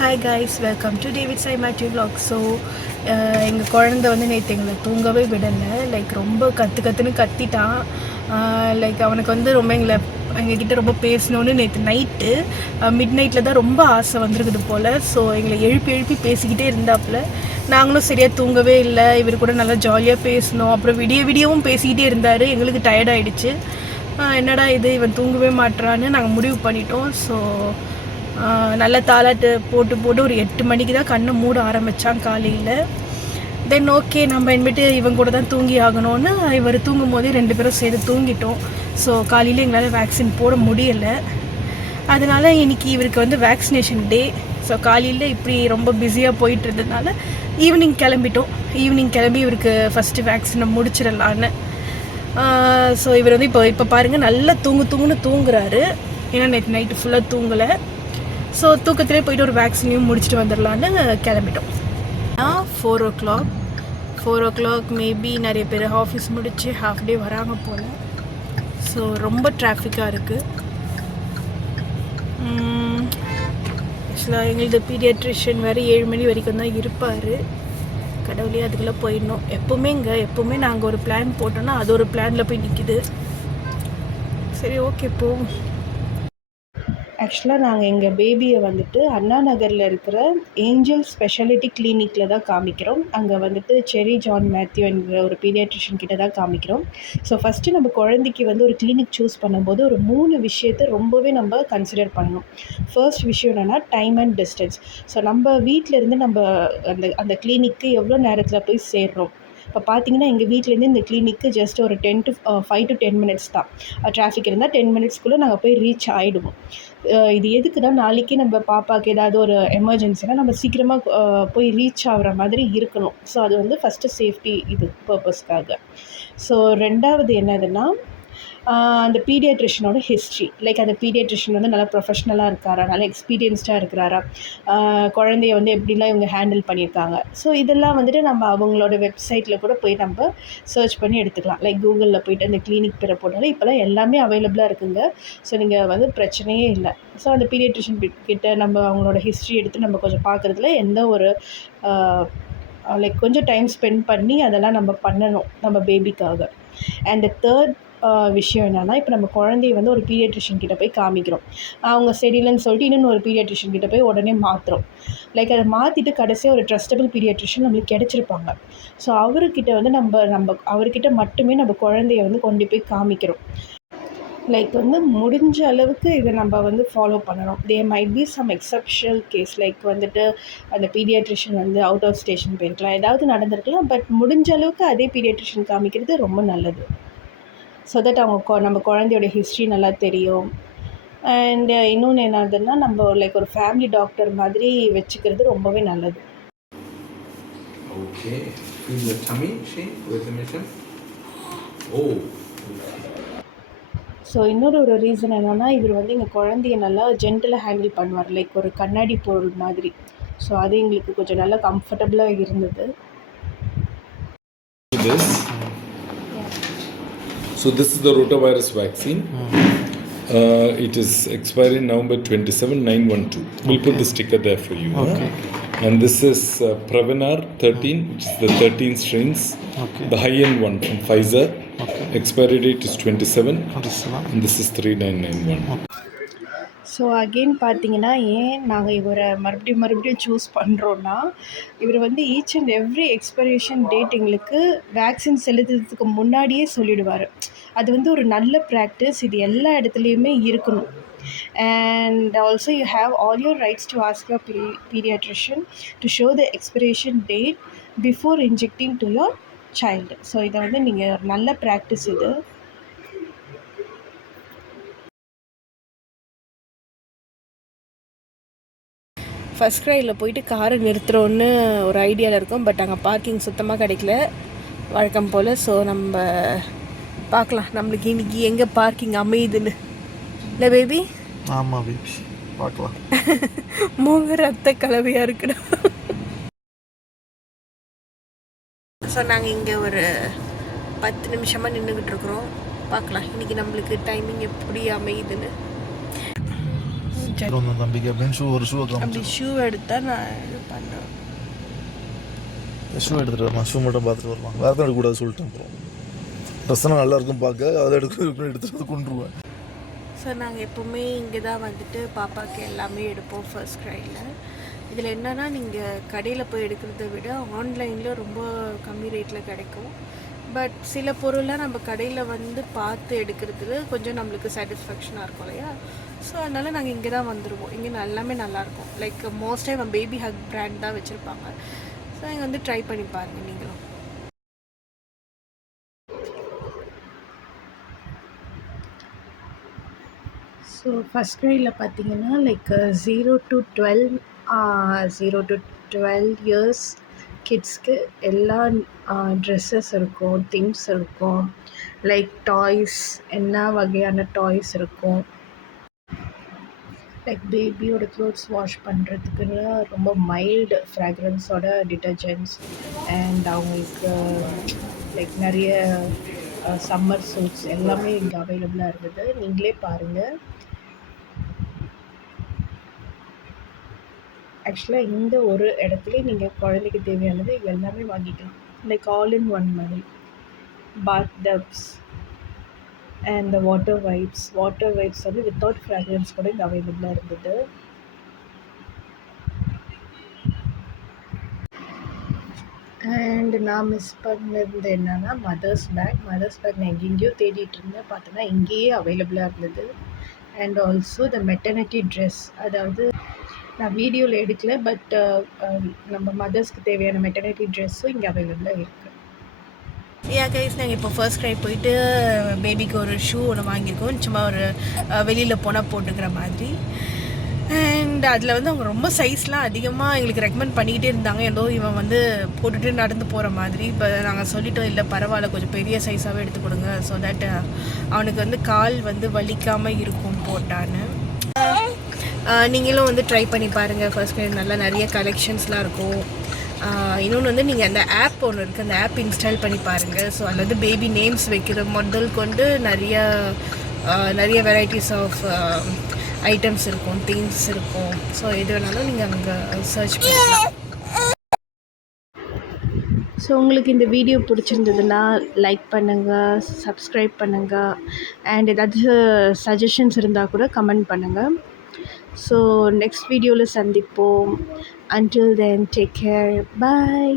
Hi guys, welcome to David Sai Mathew vlog. So எங்கள் குழந்த வந்து நேற்று எங்களை தூங்கவே விடலை. லைக் ரொம்ப கற்றுன்னு கத்திட்டான். லைக் அவனுக்கு வந்து ரொம்ப எங்ககிட்ட ரொம்ப பேசணுன்னு நேற்று நைட்டு மிட் நைட்டில் தான் ரொம்ப ஆசை வந்திருக்குது போல். ஸோ எங்களை எழுப்பி பேசிக்கிட்டே இருந்தாப்புல. நாங்களும் சரியாக தூங்கவே இல்லை. இவர் கூட நல்லா ஜாலியாக பேசணும். அப்புறம் விடியவும் பேசிக்கிட்டே இருந்தார். எங்களுக்கு டயர்டாயிடுச்சு. என்னடா இது, இவன் தூங்கவே மாட்டுறான்னு நாங்கள் முடிவு பண்ணிட்டோம். ஸோ நல்ல தாளாட்டு போட்டு ஒரு 8 மணிக்கு தான் கண்ணை மூட ஆரம்பித்தான் காலையில். தென் ஓகே, நம்ம இனிமேட்டு இவன் கூட தான் தூங்கி ஆகணும்னு இவர் தூங்கும் போதே 2 பேரும் சேர்ந்து தூங்கிட்டோம். ஸோ காலையில் எங்களால் வேக்சின் போட முடியலை. அதனால் இன்றைக்கி இவருக்கு வந்து வேக்சினேஷன் டே. ஸோ காலையில் இப்படி ரொம்ப பிஸியாக போயிட்டு இருந்ததுனால ஈவினிங் கிளம்பி இவருக்கு ஃபஸ்ட்டு வேக்சினை முடிச்சிடலான்னு. ஸோ இவர் வந்து இப்போ பாருங்கள், நல்லா தூங்குறாரு. ஏன்னா நேற்று நைட்டு ஃபுல்லாக தூங்கலை. ஸோ தூக்கத்திலே போயிட்டு ஒரு வேக்சினையும் முடிச்சுட்டு வந்துடலான்னு கிளம்பிட்டோம். 4 o'clock மேபி நிறைய பேர் ஆஃபீஸ் முடித்து ஹாஃப் டே வராங்க போல். ஸோ ரொம்ப டிராஃபிக்காக இருக்குது. ஆக்சுவலாக எங்களது பீடியாட்ரிஷியன் வேறு 7 மணி வரைக்கும் தான் இருப்பார். கடவுளே, அதுக்குள்ளே போயிடணும். எப்போவுமே நாங்கள் ஒரு பிளான் போட்டோன்னா அது ஒரு பிளானில் போய் நிற்கிது. சரி, ஓகே, போவோம். ஆக்சுவலாக நாங்கள் எங்கள் பேபியை வந்துட்டு அண்ணா நகரில் இருக்கிற ஏஞ்சல் ஸ்பெஷாலிட்டி கிளினிக்கில் தான் காமிக்கிறோம். அங்கே வந்துட்டு செரி ஜான் மேத்யூ என்கிற ஒரு பீடியாட்ரிஷியன் கிட்ட தான் காமிக்கிறோம். ஸோ ஃபஸ்ட்டு நம்ம குழந்தைக்கு வந்து ஒரு கிளினிக் சூஸ் பண்ணும்போது ஒரு 3 விஷயத்தை ரொம்பவே நம்ம கன்சிடர் பண்ணணும். ஃபர்ஸ்ட் விஷயம் என்னென்னா டைம் அண்ட் டிஸ்டன்ஸ். ஸோ நம்ம வீட்டிலேருந்து நம்ம அந்த கிளினிக்கு எவ்வளோ நேரத்தில் போய் சேர்றோம். இப்போ பார்த்தீங்கன்னா, எங்கள் வீட்டிலேருந்து இந்த கிளினிக்கு ஜஸ்ட் ஒரு 5 to 10 மினிட்ஸ் தான். டிராஃபிக் இருந்தால் 10 மினிட்ஸ்க்குள்ளே நாங்கள் போய் ரீச் ஆகிடுவோம். இது எதுக்குன்னா, நாளைக்கு நம்ம பாப்பாவுக்கு ஏதாவது ஒரு எமர்ஜென்சினா நம்ம சீக்கிரமாக போய் ரீச் ஆகிற மாதிரி இருக்கணும். ஸோ அது வந்து ஃபஸ்ட்டு சேஃப்டி பர்பஸ்க்காக. ஸோ 2வது என்னதுன்னா, அந்த பீடியாட்ரிஷனோட ஹிஸ்ட்ரி. லைக் அந்த பீடியாட்ரிஷன் வந்து நல்லா ப்ரொஃபஷ்னலாக இருக்காரா, நல்லா எக்ஸ்பீரியன்ஸ்டாக இருக்கிறாரா, குழந்தைய வந்து எப்படிலாம் இவங்க ஹேண்டில் பண்ணியிருக்காங்க. ஸோ இதெல்லாம் வந்துட்டு நம்ம அவங்களோட வெப்சைட்டில் கூட போய் நம்ம சர்ச் பண்ணி எடுத்துக்கலாம். லைக் கூகுளில் போய்ட்டு அந்த கிளினிக் பேரை போட்டாலும் இப்போலாம் எல்லாமே அவைலபிளாக இருக்குங்க. ஸோ நீங்கள் வந்து பிரச்சனையே இல்லை. ஸோ அந்த பீடியாட்ரிஷன் கிட்ட நம்ம அவங்களோட ஹிஸ்ட்ரி எடுத்து நம்ம கொஞ்சம் பார்க்குறதுல எந்த ஒரு லைக் கொஞ்சம் டைம் ஸ்பெண்ட் பண்ணி அதெல்லாம் நம்ம பண்ணணும் நம்ம பேபிக்காக. அண்ட் தேர்ட் விஷயம் என்னென்னா, இப்போ நம்ம குழந்தைய வந்து ஒரு பீடியாட்ரிஷியன் கிட்ட போய் காமிக்கிறோம். அவங்க சரியில்லைன்னு சொல்லிட்டு இன்னொன்று ஒரு பீடியாட்ரிஷியன் கிட்ட போய் உடனே மாற்றுறோம். லைக் அதை மாற்றிட்டு கடைசியாக ஒரு ட்ரஸ்டபிள் பீடியாட்ரிஷியன் நம்மளுக்கு கிடச்சிருப்பாங்க. ஸோ அவர்கிட்ட வந்து நம்ம அவர்கிட்ட மட்டுமே நம்ம குழந்தைய வந்து கொண்டு போய் காமிக்கிறோம். லைக் வந்து முடிஞ்ச அளவுக்கு இதை நம்ம வந்து ஃபாலோ பண்ணணும். There might be some exceptional case. Like வந்துட்டு அந்த பீடியாட்ரிஷியன் வந்து அவுட் ஆஃப் ஸ்டேஷன் போயிருக்கலாம், ஏதாவது நடந்திருக்கலாம். பட் முடிஞ்ச அளவுக்கு அதே பீடியாட்ரிஷியன் காமிக்கிறது ரொம்ப நல்லது. ஸோ தட் நம்ம குழந்தையோட ஹிஸ்ட்ரி நல்லா தெரியும். அண்ட் இன்னொன்று என்னதுன்னா, நம்ம லைக் ஒரு ஃபேமிலி டாக்டர் மாதிரி வச்சுக்கிறது ரொம்பவே நல்லது. Okay, feel the tummy shape with the mission. Oh. So இன்னொரு ரீசன் என்னென்னா, இவர் வந்து எங்கள் குழந்தைய நல்லா ஜென்டலாக ஹேண்டில் பண்ணுவார். லைக் ஒரு கண்ணாடி பொருள் மாதிரி. ஸோ அது எங்களுக்கு கொஞ்சம் நல்லா கம்ஃபர்டபுளாக இருந்தது. So this is the rotavirus vaccine. It is expiring November 27, 9/12. We'll put the sticker there for you. Okay. And this is Prevenar 13, which is the 13 strains. Okay. The high-end one from Pfizer. Okay. Expiry date is 27. 27. And this is 3991. Okay. So again பார்த்தீங்கன்னா, ஏன் நாங்கள் இவரை மறுபடியும் choose பண்ணுறோன்னா, இவர் வந்து each and every expiration date எங்களுக்கு vaccine செலுத்துறதுக்கு முன்னாடியே சொல்லிவிடுவார். அது வந்து ஒரு நல்ல ப்ராக்டிஸ். இது எல்லா இடத்துலையுமே இருக்கணும். And also you have all your rights to ask your pediatrician to show the expiration date before injecting to your child. So இதை வந்து நீங்கள் நல்ல ப்ராக்டிஸ் இது. ஃபஸ்ட் க்ரையில் போயிட்டு காரை நிறுத்துகிறோன்னு ஒரு ஐடியாவில் இருக்கோம். பட் அங்கே பார்க்கிங் சுத்தமாக கிடைக்கல வழக்கம் போல். ஸோ நம்ம பார்க்கலாம் நம்மளுக்கு இன்றைக்கி எங்கே பார்க்கிங் அமையுதுன்னு. இல்லை பேபி? ஆமாம் பேபி, பார்க்கலாம். மூங்க ரத்த கலவையாக இருக்குடா. ஸோ நாங்கள் இங்கே ஒரு 10 நிமிஷமாக நின்றுக்கிட்டு இருக்கிறோம். பார்க்கலாம் இன்றைக்கி நம்மளுக்கு டைமிங் எப்படி அமையுதுன்னு. சரி வந்தேன் தம்பிக்கு அப்படின்னு ஒரு ஷூவை அப்படி காமிச்சிடும். ஷூ எடுத்தால் நான் இது பண்ணேன். ஷூ எடுத்துகிட்டு வரலாம், ஷூ மட்டும் பார்த்துட்டு வரலாம். வேறு தான் எடுக்கக்கூடாது சொல்லிட்டேன். அப்புறம் ட்ரெஸ்ஸெல்லாம் நல்லா இருக்கும் பார்க்க, அதை எடுத்துகிட்டு வந்து கொண்டுருவேன். ஸோ நாங்கள் எப்போவுமே இங்கே தான் வந்துட்டு பாப்பாவுக்கு எல்லாமே எடுப்போம் ஃபர்ஸ்ட் க்ரையில். இதில் என்னென்னா நீங்கள் கடையில் போய் எடுக்கிறத விட ஆன்லைனில் ரொம்ப கம்மி ரேட்டில் கிடைக்கும். பட் சில பொருள்லாம் நம்ம கடையில் வந்து பார்த்து எடுக்கிறதுல கொஞ்சம் நம்மளுக்கு சாட்டிஸ்ஃபேக்ஷனாக இருக்கும் இல்லையா. ஸோ அதனால் நாங்கள் இங்கே தான் வந்துடுவோம். இங்கே எல்லாமே நல்லாயிருக்கும். Like most time baby Haq brand தான் வச்சுருப்பாங்க. ஸோ இங்கே வந்து ட்ரை பண்ணி பாருங்கள் நீங்களும். ஸோ ஃபஸ்ட் க்ரைடில் பார்த்தீங்கன்னா லைக் 0 to 12 இயர்ஸ் கிட்ஸ்க்கு எல்லா ட்ரெஸ்ஸஸ் இருக்கும், திங்ஸ் இருக்கும், லைக் டாய்ஸ், என்ன வகையான டாய்ஸ் இருக்கும். லைக் பேபியோட க்ளோத்ஸ் வாஷ் பண்ணுறதுக்குன்னு ரொம்ப மைல்டு ஃப்ராக்ரன்ஸோட டிட்டர்ஜென்ட்ஸ் அண்ட் அவங்களுக்கு லைக் நிறைய சம்மர் சூட்ஸ் எல்லாமே இங்கே அவைலபிளாக இருந்தது. நீங்களே பாருங்கள். ஆக்சுவலாக இந்த ஒரு இடத்துல நீங்கள் குழந்தைக்கு தேவையானது எல்லாமே வாங்கிக்கலாம். லைக் ஆல் இன் ஒன் மாதிரி பாத் டப்ஸ் அண்ட் வாட்டர் வைப்ஸ் வந்து வித்தவுட் ஃப்ராக்ரன்ஸ் கூட இங்கே அவைலபிளாக இருந்தது. அண்ட் நான் மிஸ் பண்ணது என்னென்னா மதர்ஸ் பேக் நான் எங்கெங்கேயோ தேடிட்டு இருந்தேன். பார்த்தோன்னா இங்கேயே அவைலபிளாக இருந்தது. And also the maternity dress, அதாவது நான் வீடியோவில் எடுக்கல, பட் நம்ம மதர்ஸ்க்கு தேவையான மெட்டர்னிட்டி ட்ரெஸ்ஸும் இங்கே அவைலபிளாக இருக்குது. கைஸ் நாங்கள் இப்போ ஃபர்ஸ்ட் க்ரை போயிட்டு பேபிக்கு ஒரு ஷூ ஒன்று வாங்கியிருக்கோம், சும்மா ஒரு வெளியில் போனால் போட்டுக்கிற மாதிரி. அண்ட் அதில் வந்து அவங்க ரொம்ப சைஸ்லாம் அதிகமாக எங்களுக்கு ரெக்கமெண்ட் பண்ணிக்கிட்டே இருந்தாங்க. ஏதோ இவன் வந்து போட்டுட்டு நடந்து போகிற மாதிரி. இப்போ நாங்கள் சொல்லிட்டோம், இல்லை பரவாயில்ல கொஞ்சம் பெரிய சைஸாகவே எடுத்து கொடுங்க, ஸோ தட் அவனுக்கு வந்து கால் வந்து வலிக்காமல் இருக்கும் போட்டான்னு. நீங்களும் வந்து ட்ரை பண்ணி பாருங்கள். ஃபர்ஸ்ட் க்ரை நல்லா நிறைய கலெக்ஷன்ஸ்லாம் இருக்கும். இன்னொன்று வந்து நீங்கள் அந்த ஆப் ஒன்று இருக்குது, அந்த ஆப் இன்ஸ்டால் பண்ணி பாருங்கள். ஸோ அதில் வந்து பேபி நேம்ஸ் வைக்கிற முதல் கொண்டு நிறைய வெரைட்டிஸ் ஆஃப் ஐட்டம்ஸ் இருக்கும், திங்ஸ் இருக்கும். ஸோ எது வேணாலும் நீங்கள் அங்கே சர்ச் பண்ணலாம். ஸோ உங்களுக்கு இந்த வீடியோ பிடிச்சிருந்ததுன்னா லைக் பண்ணுங்கள், சப்ஸ்கிரைப் பண்ணுங்கள், அண்ட் ஏதாச்சும் சஜஷன்ஸ் இருந்தால் கூட கமெண்ட் பண்ணுங்கள். ஸோ நெக்ஸ்ட் வீடியோவில் சந்திப்போம். Until then, take care. Bye.